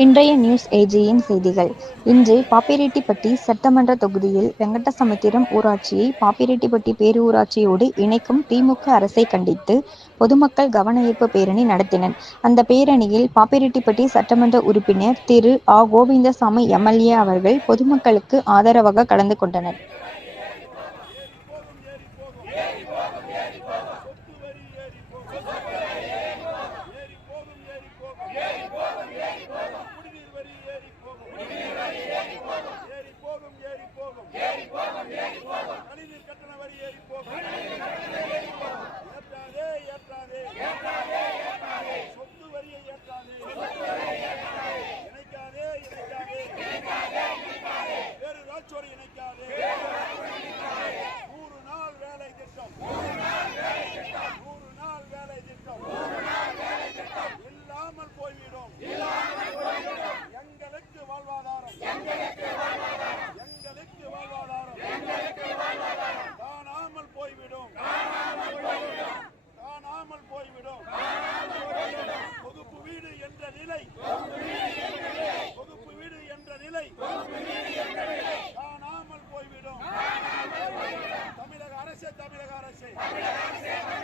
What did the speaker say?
இன்றைய நியூஸ் ஏஜியின் செய்திகள். இன்று பாப்பிரெட்டிப்பட்டி சட்டமன்ற தொகுதியில் வெங்கடசமுத்திரம் ஊராட்சியை பாப்பிரெட்டிப்பட்டி பேரூராட்சியோடு இணைக்கும் திமுக அரசை கண்டித்து பொதுமக்கள் கவனயீர்ப்பு பேரணி நடத்தினர். அந்த பேரணியில் பாப்பிரெட்டிப்பட்டி சட்டமன்ற உறுப்பினர் திரு ஆ. கோவிந்தசாமி எம்எல்ஏ அவர்கள் பொதுமக்களுக்கு ஆதரவாக கலந்து கொண்டனர். வேறு ராட்சோரை இணைக்காதே தமிழக அரசு.